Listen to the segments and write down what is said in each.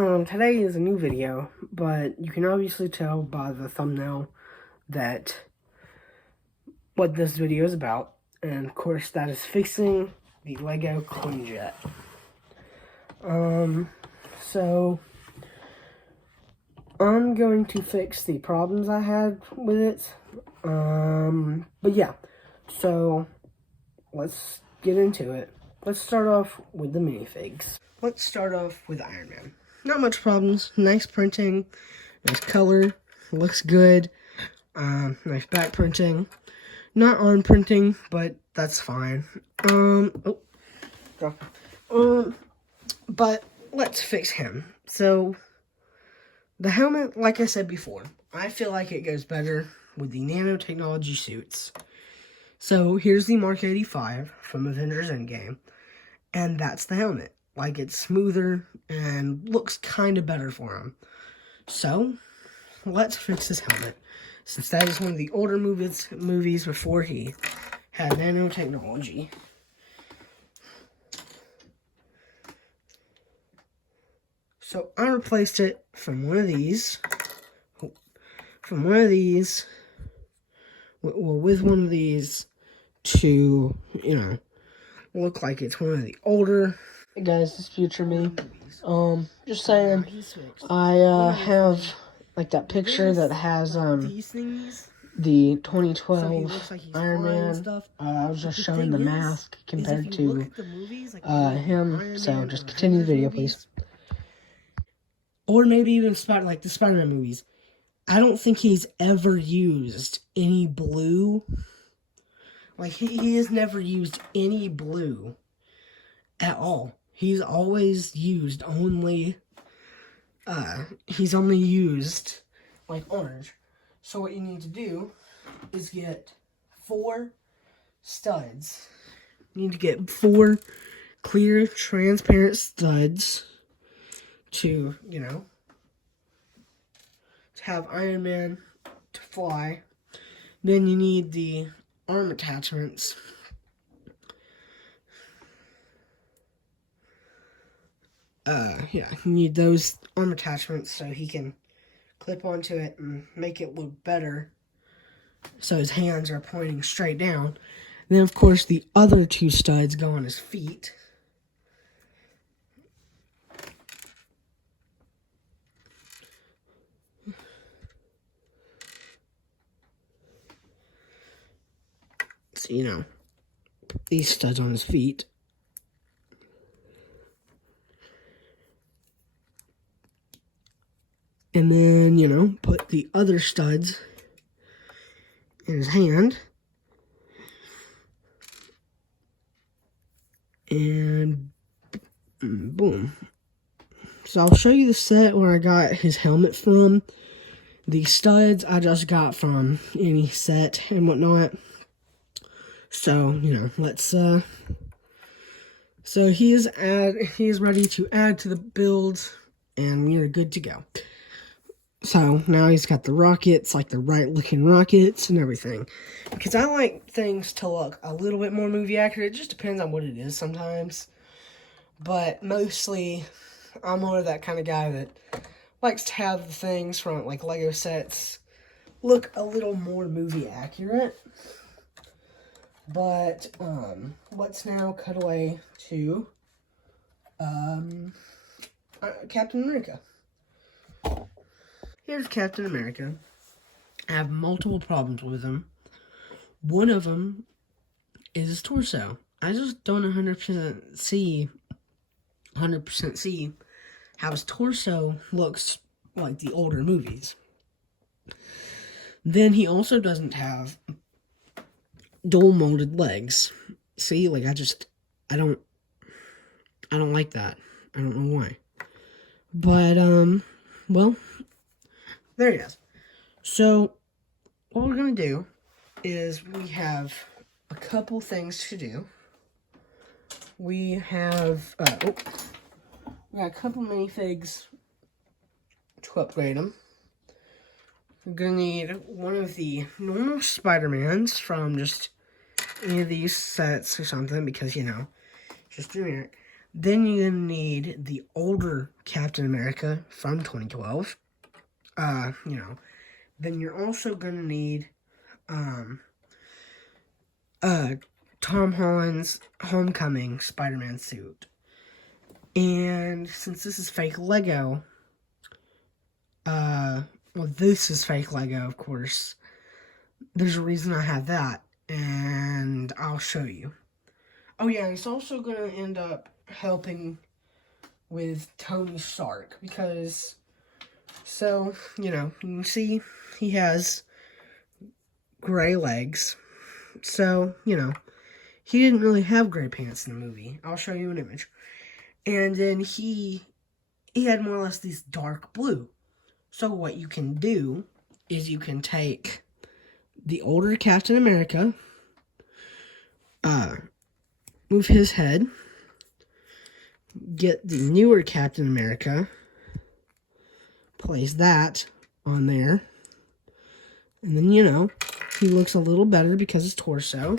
Today is a new video, but you can obviously tell by the thumbnail that what this video is about, and of course that is fixing the Lego Quinjet. So I'm going to fix the problems I had with it. But yeah, so let's get into it. Let's start off with the minifigs. Let's start off with Iron Man. Not much problems. Nice printing, nice color, looks good. Nice back printing. Not on printing, but that's fine. But let's fix him. So the helmet, like I said before, I feel like it goes better with the nanotechnology suits. So here's the Mark 85 from Avengers Endgame, and that's the helmet. Like, it's smoother and looks kind of better for him. So let's fix his helmet, since that is one of the older movies before he had nanotechnology. So I replaced it from one of these, with one of these to, look like it's one of the older. Hey guys, this is future me. Just saying, I have like that picture that has the 2012 Iron Man. I was just showing the mask compared to him. So just continue the video, please. Or maybe even the Spider-Man movies. I don't think he's ever used any blue. Like, he has never used any blue at all. He's always used only, like, orange. So what you need to do is get 4 studs. You need to get 4 clear, transparent studs to, to have Iron Man to fly. Then you need the arm attachments. You need those arm attachments so he can clip onto it and make it look better, so his hands are pointing straight down. And then, of course, the other 2 studs go on his feet. So, put these studs on his feet. And then, put the other studs in his hand. And boom. So I'll show you the set where I got his helmet from. The studs I just got from any set and whatnot. So, let's, so he is ready to add to the build, and we are good to go. So now he's got the rockets, like the right looking rockets and everything. Because I like things to look a little bit more movie accurate. It just depends on what it is sometimes. But mostly, I'm more of that kind of guy that likes to have the things from like Lego sets look a little more movie accurate. But let's now cut away to Captain America. Here's Captain America. I have multiple problems with him. One of them is his torso. I just don't 100% see how his torso looks like the older movies. Then he also doesn't have dual molded legs. See, like I don't like that. I don't know why. But well, there he is. So what we're gonna do is we have a couple things to do. We have we got a couple minifigs to upgrade them. We're gonna need one of the normal Spider-Mans from just any of these sets or something, because just generic. Then you're going to need the older Captain America from 2012. Then you're also going to need Tom Holland's Homecoming Spider-Man suit. And since this is fake Lego, this is fake Lego, of course. There's a reason I have that, and I'll show you. Oh yeah, it's also going to end up helping with Tony Stark, because, so, you can see he has gray legs. So, he didn't really have gray pants in the movie. I'll show you an image. And then he had more or less these dark blue. So what you can do is you can take the older Captain America, move his head, get the newer Captain America, place that on there, and then, he looks a little better because his torso.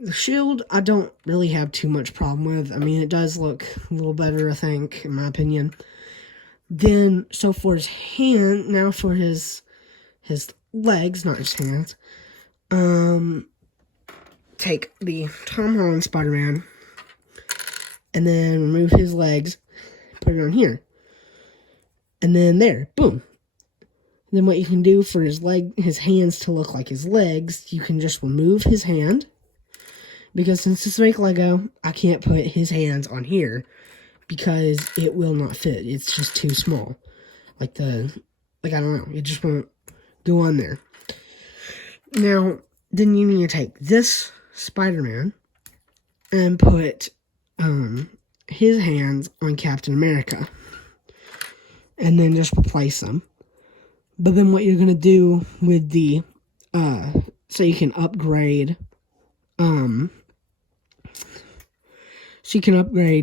The shield, I don't really have too much problem with. I mean, it does look a little better, I think, in my opinion. Then, so for his hand, now for his legs, not his hands, take the Tom Holland Spider-Man, and then remove his legs, put it on here. And then there, boom. Then what you can do for his hands to look like his legs, you can just remove his hand. Because since it's fake Lego, I can't put his hands on here because it will not fit. It's just too small. I don't know. It just won't go on there. Now, then you need to take this Spider-Man and put his hands on Captain America. And then just replace them. But then what you're going to do with the, so you can upgrade,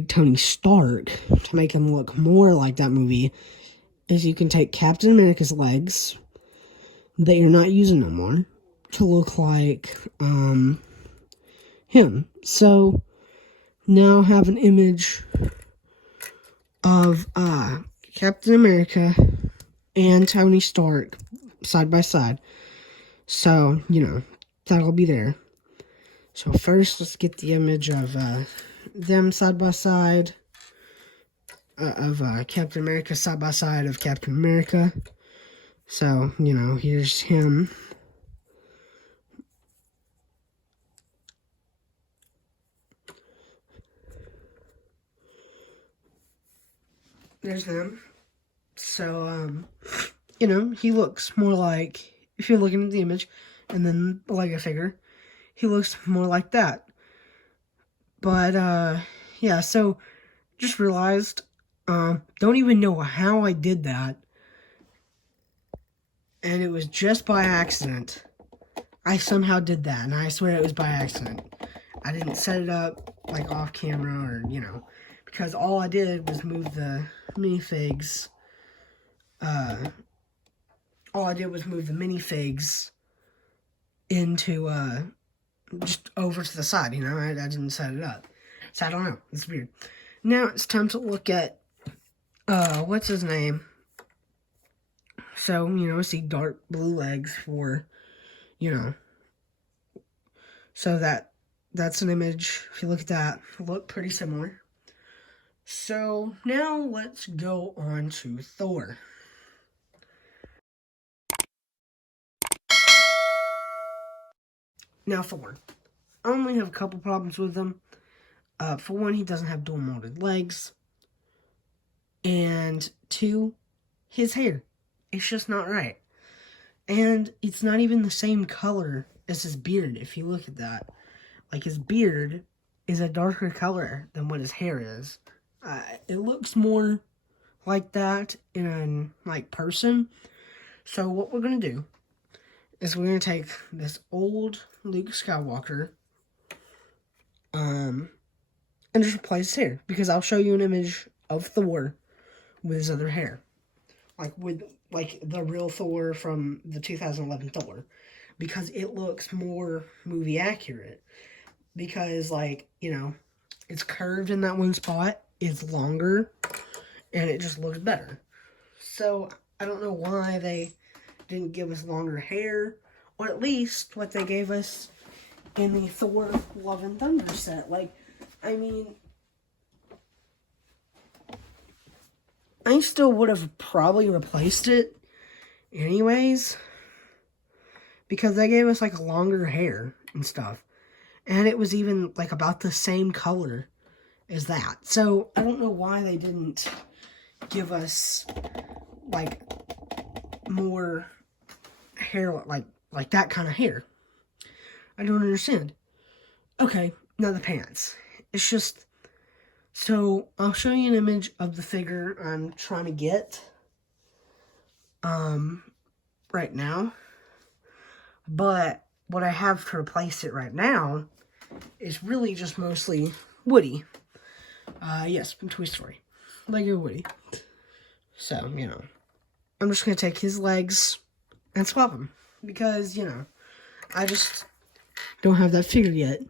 Tony Stark to make him look more like that movie, is you can take Captain America's legs that you're not using no more to look like, him. So, now I have an image of, Captain America and Tony Stark side by side. So, that'll be there. So first, let's get the image of them side by side, of Captain America side by side of Captain America. So, here's him. There's him. So, he looks more like, if you're looking at the image, and then the Lego figure, he looks more like that. But, yeah, so, just realized, don't even know how I did that, and it was just by accident. I somehow did that, and I swear it was by accident. I didn't set it up, off camera, or, because all I did was move the minifigs, into, just over to the side, I didn't set it up. So I don't know, it's weird. Now it's time to look at, what's his name? So, see dark blue legs for, so that's an image. If you look at that, look pretty similar. So now let's go on to Thor. Now Thor. I only have a couple problems with him. For one, he doesn't have dual molded legs. And two, his hair. It's just not right. And it's not even the same color as his beard, if you look at that. His beard is a darker color than what his hair is. It looks more like that in, person. So what we're going to do is we're going to take this old Luke Skywalker, and just replace his hair. Because I'll show you an image of Thor with his other hair. With the real Thor from the 2011 Thor. Because it looks more movie accurate. because, like, you know, it's curved in that one spot. It's longer, and it just looks better. So, I don't know why they didn't give us longer hair, or at least what they gave us in the Thor Love and Thunder set. Like, I mean, I still would have probably replaced it anyways, because they gave us, like, longer hair and stuff. And it was even, like, about the same color as that. So, I don't know why they didn't give us, like, more hair, like that kind of hair. I don't understand. Okay, now the pants. It's just, so I'll show you an image of the figure I'm trying to get right now. But what I have to replace it right now is really just mostly Woody. Yes, from Toy Story. Lego Woody. So, you know, I'm just going to take his legs and swap them. Because, you know, I just don't have that figure yet.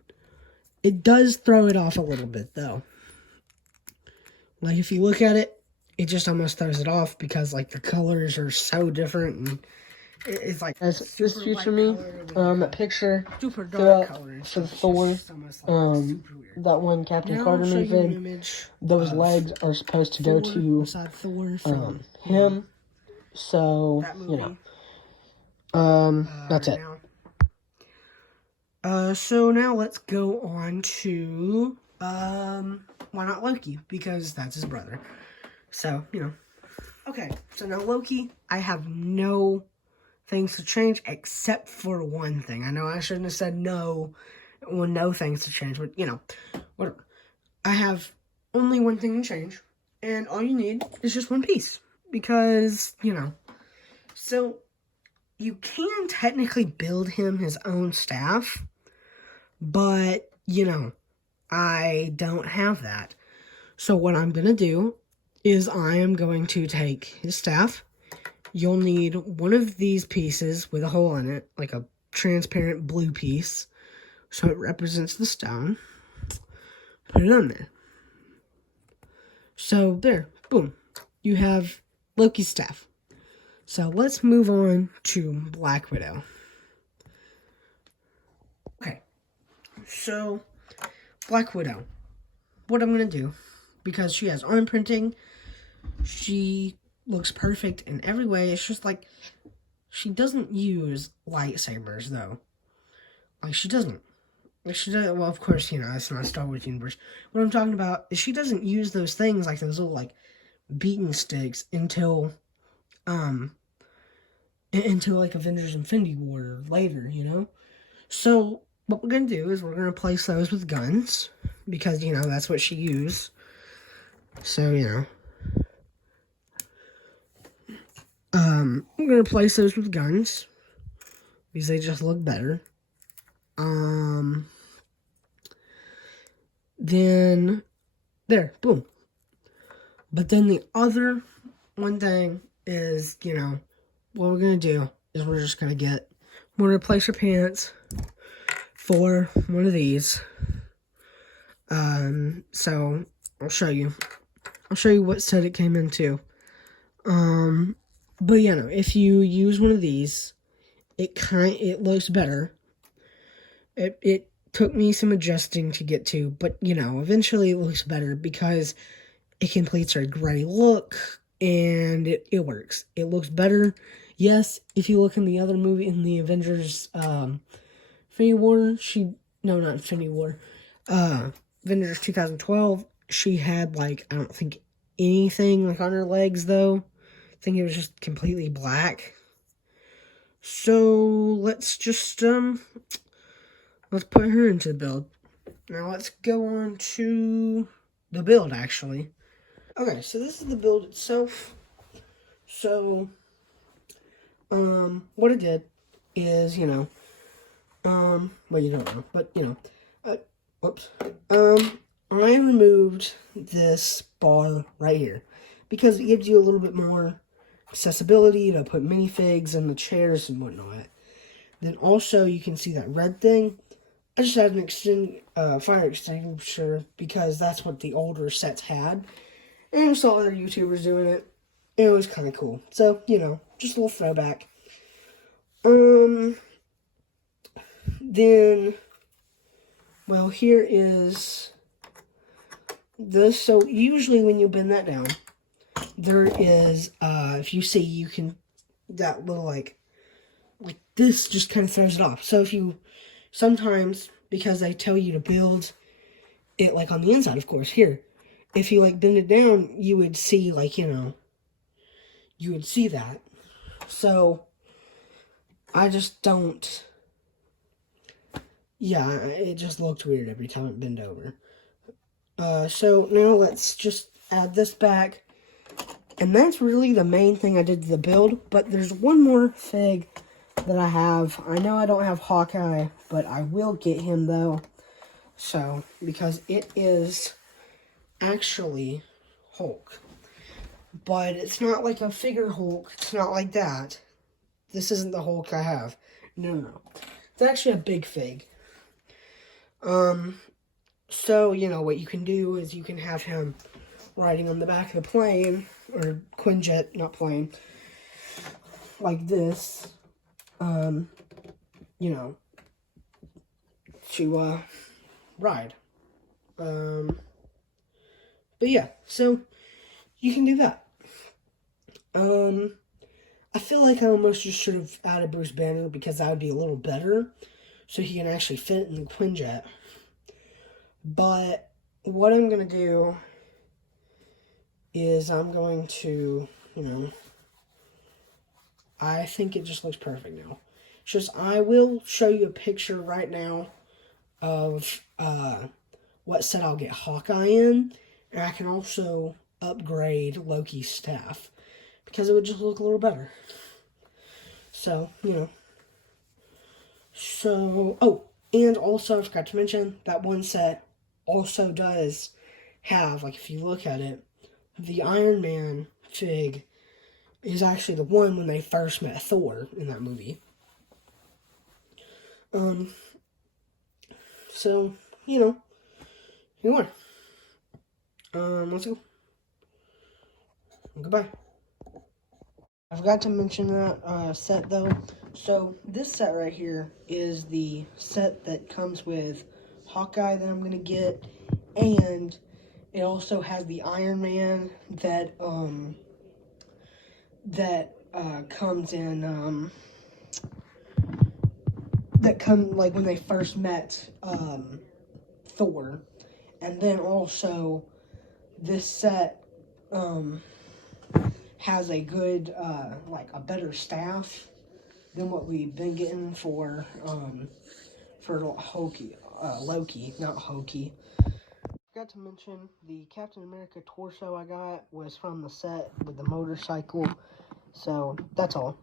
It does throw it off a little bit, though. Like, if you look at it, it just almost throws it off because, like, the colors are so different. And it's like, as this future me, that picture super dark colors for the Thor, that one Captain Carter movie, those legs are supposed to go to him. So, you know, that's it. So now let's go on to, why not Loki? Because that's his brother. So, you know. Okay, so now Loki, I have no things to change except for one thing. I know I shouldn't have said no things to change, but, you know, whatever. I have only one thing to change, and all you need is just one piece. Because, you know, so you can technically build him his own staff, but, you know, I don't have that. So what I'm going to do is I am going to take his staff. You'll need one of these pieces with a hole in it, like a transparent blue piece, so it represents the stone. Put it on there. So there, boom. You have Loki's staff. So let's move on to Black Widow. Okay, so Black Widow. What I'm going to do, because she has arm printing, she looks perfect in every way. It's just like, she doesn't use lightsabers, though. Like, she doesn't. Like, she does, well, of course, you know, it's not Star Wars universe. What I'm talking about is she doesn't use those things, like those little, like, beaten sticks until like, Avengers Infinity War or later, you know? So, what we're going to do is we're going to replace those with guns, because, you know, that's what she used. So, you know. I'm going to replace those with guns, because they just look better. Then, there, boom. But then the other one thing is, you know, what we're going to do is we're just going to replace her pants for one of these. So, I'll show you. I'll show you what set it came into. But, you know, if you use one of these, it looks better. It took me some adjusting to get to, but, you know, eventually it looks better because it completes her gray look, and it works. It looks better. Yes, if you look in the other movie, in the Avengers, Infinity War, not Infinity War, Avengers 2012, she had, like, I don't think anything, like, on her legs, though. I think it was just completely black. So, let's just, let's put her into the build. Now, let's go on to the build, actually. Okay, so this is the build itself. So, what I did is, you know, well, you don't know, but, you know, whoops. I removed this bar right here because it gives you a little bit more accessibility to put minifigs in the chairs and whatnot. Then also, you can see that red thing. I just had an fire extinguisher because that's what the older sets had. And I saw other YouTubers doing it. And it was kind of cool. So, you know, just a little throwback. Then, well, here is this. So, usually when you bend that down, there is, if you see, you can, that little, like this just kind of throws it off. So, if you, sometimes, because they tell you to build it, like, on the inside, of course, here, if you, like, bend it down, you would see, like, you know, you would see that. So, I just don't, yeah, it just looked weird every time it bent over. So now let's just add this back. And that's really the main thing I did to the build. But there's one more fig that I have. I know I don't have Hawkeye, but I will get him though. So, because it is actually Hulk. But it's not like a figure Hulk. It's not like that. This isn't the Hulk I have. No. It's actually a big fig. So, you know, what you can do is you can have him riding on the back of the plane, or Quinjet, not plane, like this, you know, to, ride. But yeah, so you can do that. I feel like I almost just should have added Bruce Banner because that would be a little better, so he can actually fit in the Quinjet. But what I'm going to do is I'm going to, you know, I think it just looks perfect now. It's just, I will show you a picture right now of what set I'll get Hawkeye in. And I can also upgrade Loki's staff because it would just look a little better. So, you know. So, oh, and also I forgot to mention that one set also does have, like, if you look at it, the Iron Man fig is actually the one when they first met Thor in that movie. So, you know, here you are. Let's go. Goodbye. I forgot to mention that set though. So this set right here is the set that comes with Hawkeye that I'm gonna get, and it also has the Iron Man that comes in that come like when they first met Thor, and then also this set has a good like a better staff than what we've been getting for Loki, not Hokey. Forgot to mention the Captain America torso I got was from the set with the motorcycle. So that's all.